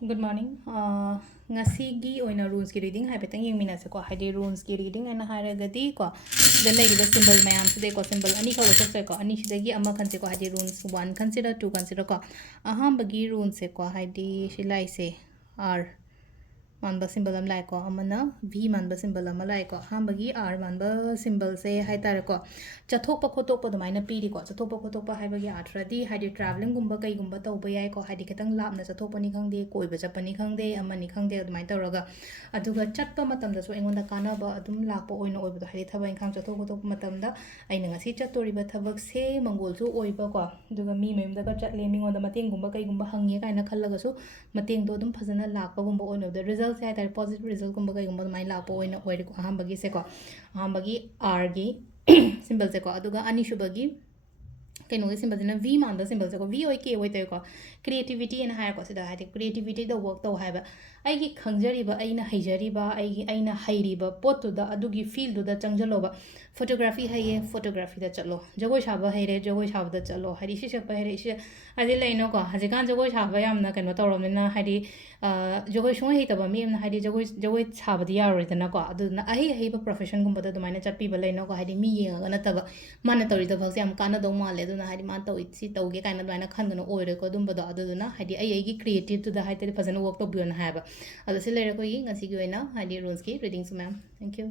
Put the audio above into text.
Good morning. Ngasigi oina rules ki reading haibetang yengminase ko haidi rules ki reading ana hairagadi ko the lady the symbol mayam side ko symbol ani ko ko ko ani sidagi ama khanse ko haidi rules 1 consider 2 consider ko aham bagi rules se ko haidi shilai se r manba symbol am lai ko amana v manba symbol am lai ko hambagi r manba symbol se hai tare ko chathokpa khotokpa dumaina piri ko chathokpa khotokpa haibagi atradi haidi traveling gumba kai gumba tawba yai ko haidi ketang lapna chathokpa ni khangde koiba chapani khangde amani khangde dumai tawraga aduga chatpa matamda so engonda kanaba adum lakpa oina oibado haidi thaba inkhang chathokpa khotokpa matamda aina ngasi chatoriba thabak se mangol su oiba ko aduga mi memda ka chatle mingonda mateng gumba kai gumba hangye kaina khallaga su mateng do dum phajana lakpa gumba oina the result se haitare positive result gumba kai gumba mai lakpa oina oire ko ahambagi se ko ahambagi r gi symbol se ko aduga anisubagi keno symbol na v man the symbol se ko v oi k oi te ko creativity and higher ko sida haide creativity the work to haiba aigi khangjari ba aina haijari ba aina hairi ba pot to da adugi field do da changjalo ba photography haye photography da chalo jagoi shaba haire jagoi shaba da chalo hari shi shapa haire shi adi laino ko hajikan jagoi shaba yamna keno tawromna hari jagoi shoi hei taba mi amna hari jagoi shaba di yaro idana ko aduna ahi ba profession gumba da dumaina chatpi ba laino ko hari mi yenga na taba mana tawri da bhagse am kana do male aduna hari man tawi si tawge kaina dumaina khandana oire ko dumba da aduna hari ai creative to da haite fazana work to biona haba adu se lere ko yi ngasi gi oina hari rules ki reading su ma'am thank you